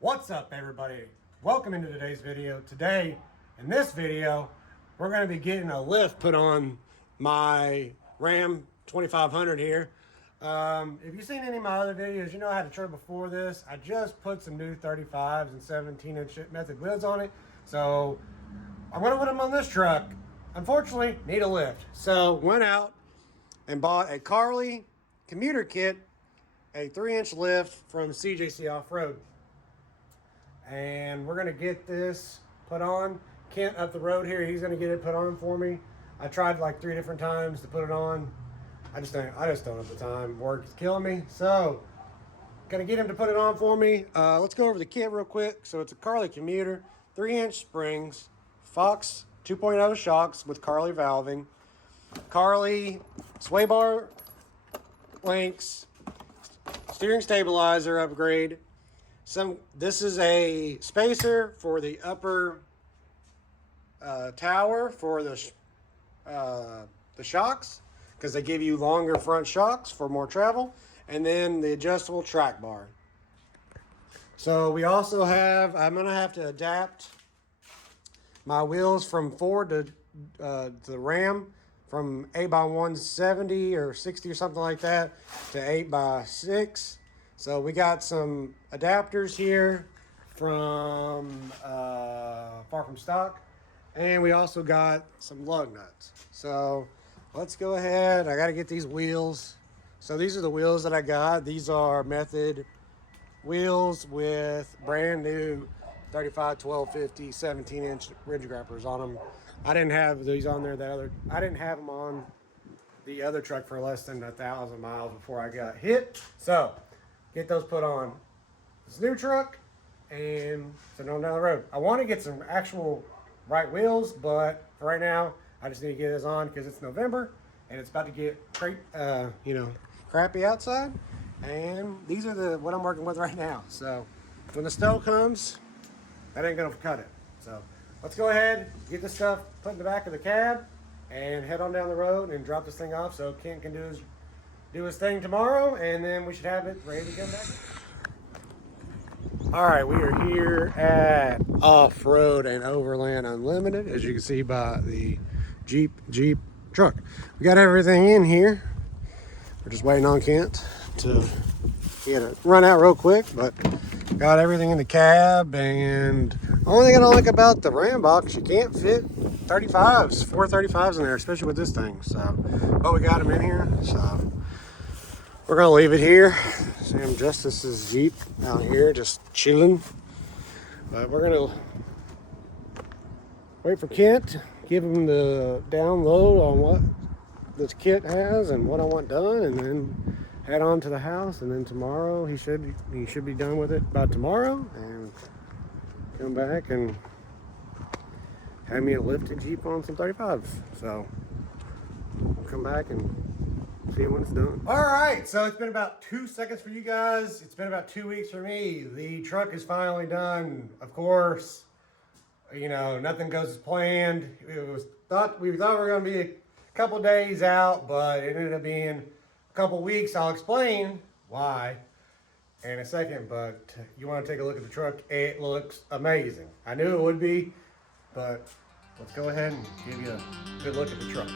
What's up, everybody? Welcome into today's video. Today, in this video, we're going to be getting a lift put on my Ram 2500 here. If you've seen any of my other videos, you know I had a truck before this. I just put some new 35s and 17-inch method wheels on it. So I'm going to put them on this truck. Unfortunately, need a lift. So went out and bought a Carli Commuter kit, a 3-inch lift from CJC Off-Road. And we're gonna get this put on. Kent up the road here, he's gonna get it put on for me. I tried like 3 different times to put it on. I just don't have the time. Work is killing me. So, gonna get him to put it on for me. Let's go over the kit real quick. So it's a Carli Commuter, 3-inch springs, Fox 2.0 shocks with Carli valving, Carli sway bar links, steering stabilizer upgrade. This is a spacer for the upper tower for the shocks, because they give you longer front shocks for more travel, and then the adjustable track bar. So we also have, I'm gonna have to adapt my wheels from Ford to the Ram, from 8x170 or 60 or something like that to 8x6. So we got some adapters here from Far From Stock, and we also got some lug nuts. So let's go ahead. I got to get these wheels. So these are the wheels that I got. These are Method wheels with brand new 35, 12, 50, 17-inch ridge grapplers on them. I didn't have these on there. I didn't have them on the other truck for less than 1,000 miles before I got hit. So get those put on this new truck and send them down the road. I want to get some actual right wheels, but for right now, I just need to get this on because it's November and it's about to get crappy outside. And these are what I'm working with right now. So when the snow comes, that ain't gonna cut it. So let's go ahead, get this stuff put in the back of the cab and head on down the road and drop this thing off so Ken can do his thing tomorrow, and then we should have it ready to come back. All right, we are here at Off-Road and Overland Unlimited, as you can see by the Jeep truck. We got everything in here. We're just waiting on Kent to get it run out real quick, but got everything in the cab. And the only thing I don't like about the Ram box, you can't fit 35s, 435s in there, especially with this thing. So, but we got them in here, so we're gonna leave it here. Sam Justice's Jeep out here just chilling. But we're gonna wait for Kent, give him the download on what this kit has and what I want done, and then head on to the house. And then tomorrow he should be done with it by tomorrow, and come back and have me a lifted Jeep on some 35s. So we'll come back and see when it's done. All right, so it's been about 2 seconds for you guys. It's been about 2 weeks for me. The truck is finally done. Of course, nothing goes as planned. We thought we were going to be a couple days out, but it ended up being a couple weeks. I'll explain why in a second, but you want to take a look at the truck. It looks amazing. I knew it would be, but let's go ahead and give you a good look at the truck.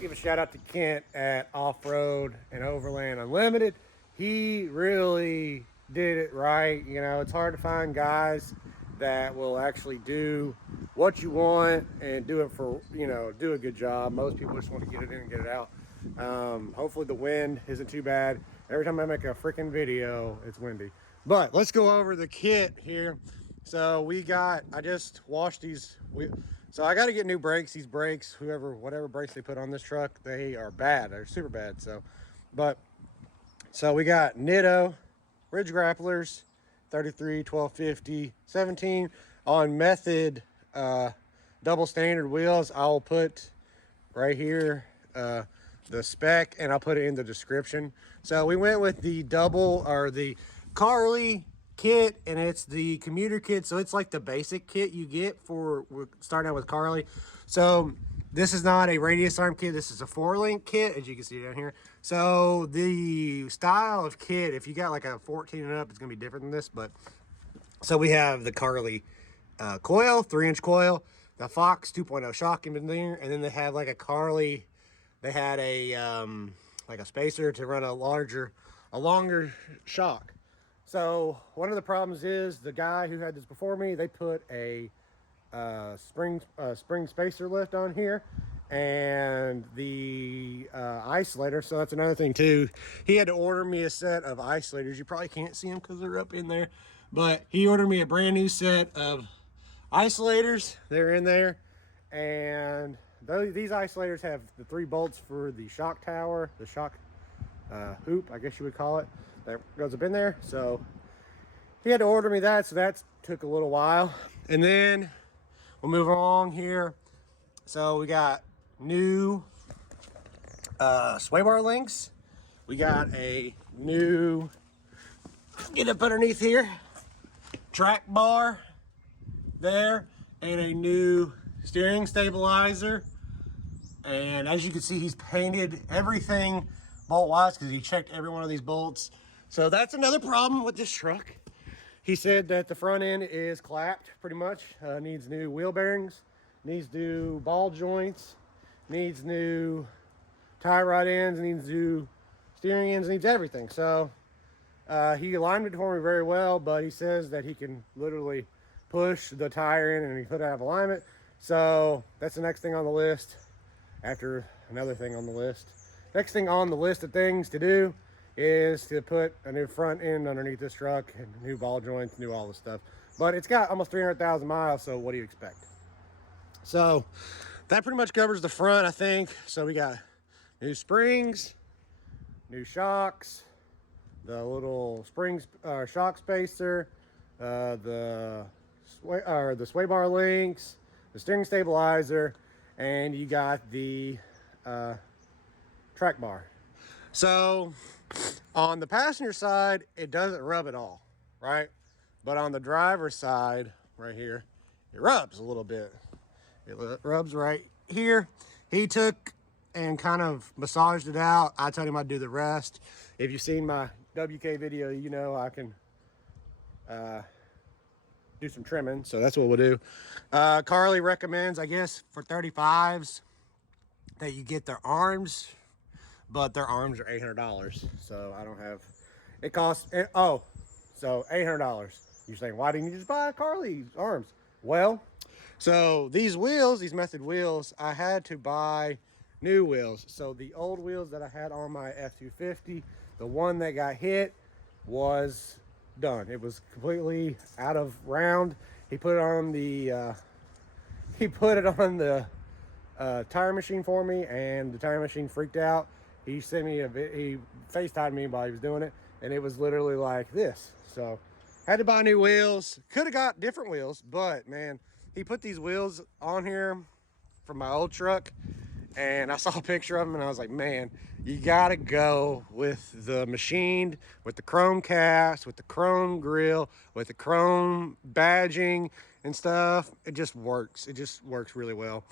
Give a shout out to Kent at Off-Road and Overland Unlimited. He really did it right. It's hard to find guys that will actually do what you want and do it for, do a good job. Most people just want to get it in and get it out. Hopefully the wind isn't too bad. Every time I make a freaking video, it's windy. But let's go over the kit here. So I just washed these. So I got to get new brakes. These brakes, whatever brakes they put on this truck, they are bad. They're super bad. So we got Nitto Ridge Grapplers, 33, 1250, 17 on method double standard wheels. I'll put right here the spec, and I'll put it in the description. So we went with the the Carli kit, and it's the Commuter kit. So it's like the basic kit you get for starting out with Carli. So this is not a radius arm kit. This is a 4-link kit, as you can see down here. So the style of kit, if you got like a 14 and up, it's gonna be different than this. But so we have the Carli coil, 3-inch coil, the Fox 2.0 shock in there, and then they have like a Carli. They had a like a spacer to run a longer shock. So one of the problems is the guy who had this before me, they put a spring spacer lift on here, and the isolator. So that's another thing too. He had to order me a set of isolators. You probably can't see them because they're up in there, but he ordered me a brand new set of isolators. They're in there, and these isolators have the 3 bolts for the shock tower, the shock hoop, I guess you would call it, that goes up in there. So he had to order me that, so that took a little while. And then we'll move along here. So we got new sway bar links. We got a new, get up underneath here, track bar there, and a new steering stabilizer. And as you can see, he's painted everything bolt wise because he checked every one of these bolts. So that's another problem with this truck. He said that the front end is clapped pretty much, needs new wheel bearings, needs new ball joints, needs new tie rod ends, needs new steering ends, needs everything. So he aligned it for me very well, but he says that he can literally push the tire in and he put it out of alignment. So that's the next thing on the list, after another thing on the list. Next thing on the list of things to do is to put a new front end underneath this truck, and new ball joints, new all this stuff. But it's got almost 300,000 miles, so what do you expect? So that pretty much covers the front, I think. So we got new springs, new shocks, the little springs shock spacer, the sway bar links, the steering stabilizer, and you got the track bar. So on the passenger side, it doesn't rub at all, right? But on the driver's side, right here, it rubs a little bit. It rubs right here. He took and kind of massaged it out. I told him I'd do the rest. If you've seen my WK video, you know I can do some trimming, so that's what we'll do. Carli recommends, I guess, for 35s that you get their arms, but their arms are $800. So I don't have, it costs, oh, so $800. You're saying, why didn't you just buy Carli's arms? Well, so these wheels, these method wheels, I had to buy new wheels. So the old wheels that I had on my F250, the one that got hit was done. It was completely out of round. He put it on the tire machine for me, and the tire machine freaked out. He sent me he FaceTimed me while he was doing it, and it was literally like this. So had to buy new wheels. Could have got different wheels, but man, he put these wheels on here from my old truck, and I saw a picture of them, and I was like, man, you gotta go with the machined, with the chrome cast, with the chrome grill, with the chrome badging and stuff. It just works. It just works really well.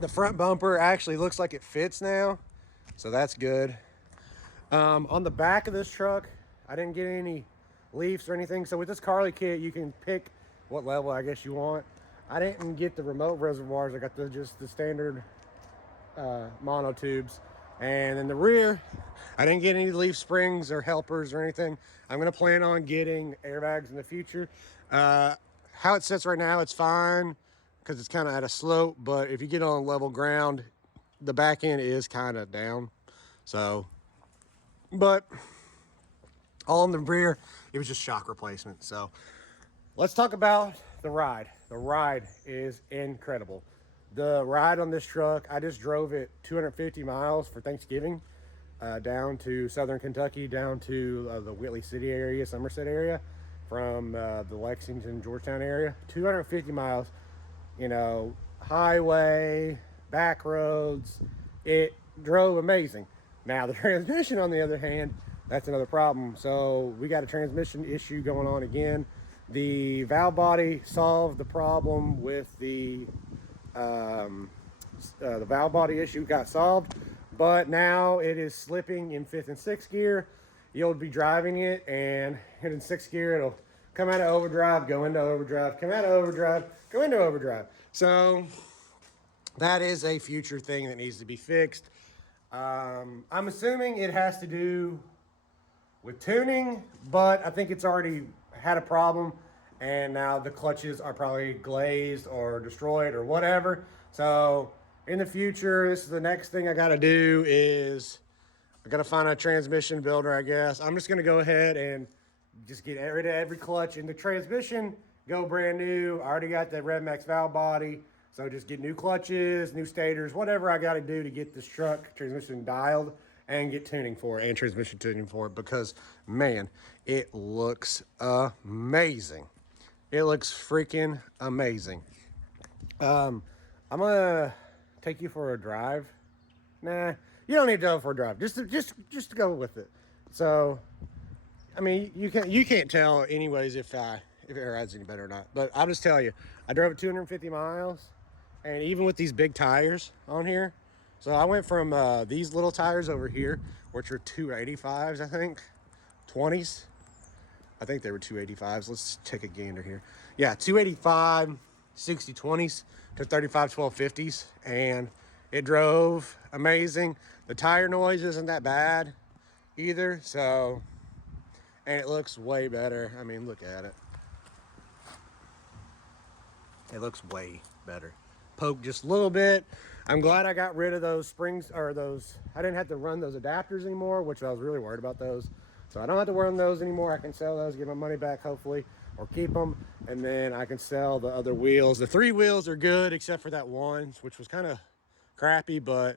The front bumper actually looks like it fits now, so that's good. On the back of this truck, I didn't get any leafs or anything. So with this Carli kit, you can pick what level I guess you want. I didn't get the remote reservoirs. I got just the standard mono tubes. And in the rear, I didn't get any leaf springs or helpers or anything. I'm going to plan on getting airbags in the future. How it sits right now, it's fine because it's kind of at a slope, but if you get on level ground, the back end is kind of down. So, but all in the rear, it was just shock replacement. So let's talk about the ride. the ride is incredible. The ride on this truck, I just drove it 250 miles for Thanksgiving, down to southern Kentucky, down to the Whitley City area, Somerset area, from the Lexington, Georgetown area. 250 miles, you know, highway, back roads. It drove amazing. Now, the transmission, on the other hand, that's another problem. So we got a transmission issue going on again. The valve body solved the problem with the valve body issue got solved, but now it is slipping in 5th and 6th gear. You'll be driving it, and in 6th gear, it'll come out of overdrive, go into overdrive, come out of overdrive, go into overdrive. So that is a future thing that needs to be fixed. I'm assuming it has to do with tuning, but I think it's already had a problem, and now the clutches are probably glazed or destroyed or whatever. So in the future, this is the next thing I got to do is I got to find a transmission builder, I guess. I'm just going to go ahead and just get rid of every clutch in the transmission, go brand new. I already got the RevMax valve body, so just get new clutches, new stators, whatever I got to do to get this truck transmission dialed and get tuning for it and transmission tuning for it, because man, it looks amazing. It looks freaking amazing. I'm gonna take you for a drive. Nah, you don't need to go for a drive. Just to go with it. So, I mean, you can't tell anyways if it rides any better or not. But I'll just tell you, I drove it 250 miles, and even with these big tires on here. So I went from these little tires over here, which are 285s, I think, 20s. I think they were 285s. Let's take a gander here. Yeah, 285 60/20s to 35 12/50s, and it drove amazing. The tire noise isn't that bad either, so, and it looks way better. I mean, look at it. It looks way better. Poke just a little bit. I'm glad I got rid of those springs, or those, I didn't have to run those adapters anymore, which I was really worried about those. So I don't have to run those anymore. I can sell those, get my money back hopefully, or keep them, and then I can sell the other wheels. The 3 wheels are good, except for that one, which was kind of crappy. But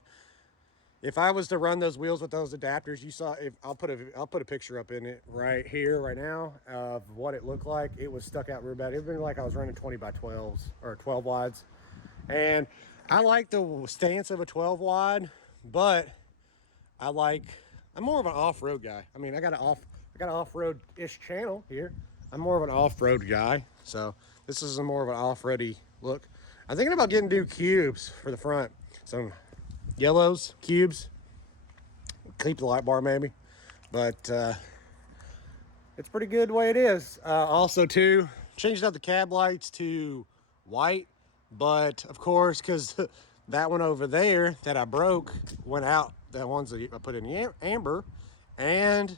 if I was to run those wheels with those adapters, you saw, if I'll put a picture up in it right here, right now, of what it looked like. It was stuck out real bad. It would been like I was running 20 by 12s or 12 wides, and I like the stance of a 12 wide, but I'm more of an off-road guy. I mean, I got an off-road-ish channel here. I'm more of an off-road guy, so this is more of an off-roady look. I'm thinking about getting new cubes for the front. Some yellows, cubes. Keep the light bar maybe, but it's pretty good the way it is. Also too, changed out the cab lights to white, but of course, because that one over there that I broke went out. The ones that I put in amber, and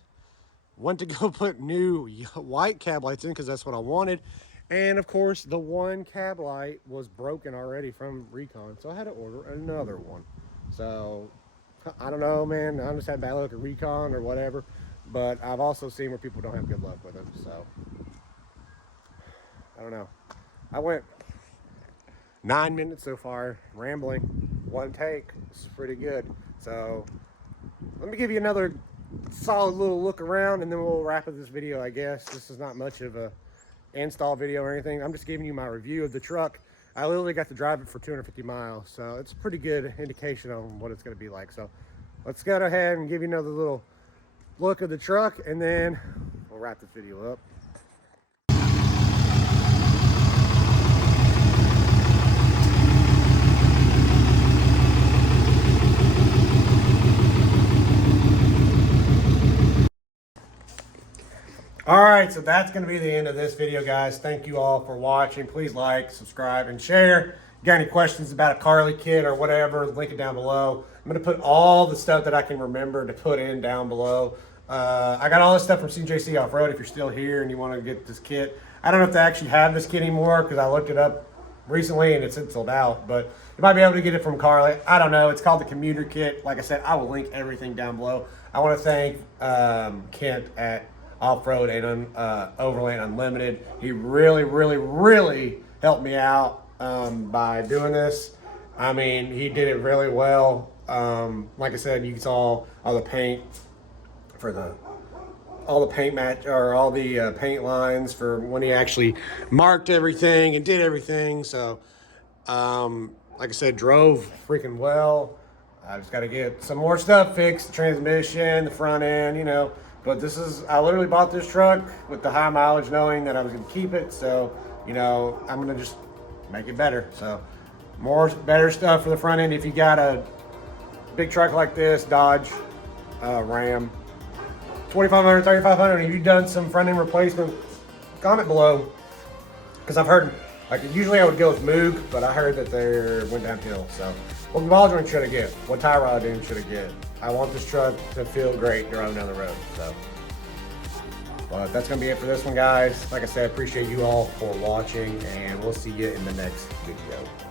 went to go put new white cab lights in because that's what I wanted. And of course, the one cab light was broken already from Recon, so I had to order another one. So I don't know, man. I just had bad luck at Recon or whatever, but I've also seen where people don't have good luck with it. So I don't know. I went 9 minutes so far rambling, one take. It's pretty good. So let me give you another solid little look around, and then we'll wrap up this video, I guess. This is not much of a install video or anything. I'm just giving you my review of the truck. I literally got to drive it for 250 miles, so it's a pretty good indication on what it's going to be like. So let's go ahead and give you another little look of the truck, and then we'll wrap this video up. All right, so that's going to be the end of this video, guys. Thank you all for watching. Please like, subscribe, and share. If you got any questions about a Carli kit or whatever, link it down below. I'm going to put all the stuff that I can remember to put in down below. I got all this stuff from CJC Off-Road if you're still here and you want to get this kit. I don't know if they actually have this kit anymore because I looked it up recently and it's sold out, but you might be able to get it from Carli. I don't know. It's called the Commuter kit. Like I said, I will link everything down below. I want to thank Kent at Off-Road and Overland Unlimited. He really helped me out by doing this. I mean, he did it really well. Like I said, you saw all the paint for all the paint match, or all the paint lines for when he actually marked everything and did everything. So, like I said, drove freaking well. I just got to get some more stuff fixed, the transmission, the front end, you know. But I literally bought this truck with the high mileage knowing that I was going to keep it. So, you know, I'm going to just make it better. So, better stuff for the front end. If you got a big truck like this, Dodge, Ram, 2500, 3500, if you've done some front end replacement, comment below. Because I've heard, like, usually I would go with Moog, but I heard that they went downhill. So, what mileage range should I get? What tie rod in should I get? I want this truck to feel great driving down the road. So, but that's going to be it for this one, guys. Like I said, appreciate you all for watching, and we'll see you in the next video.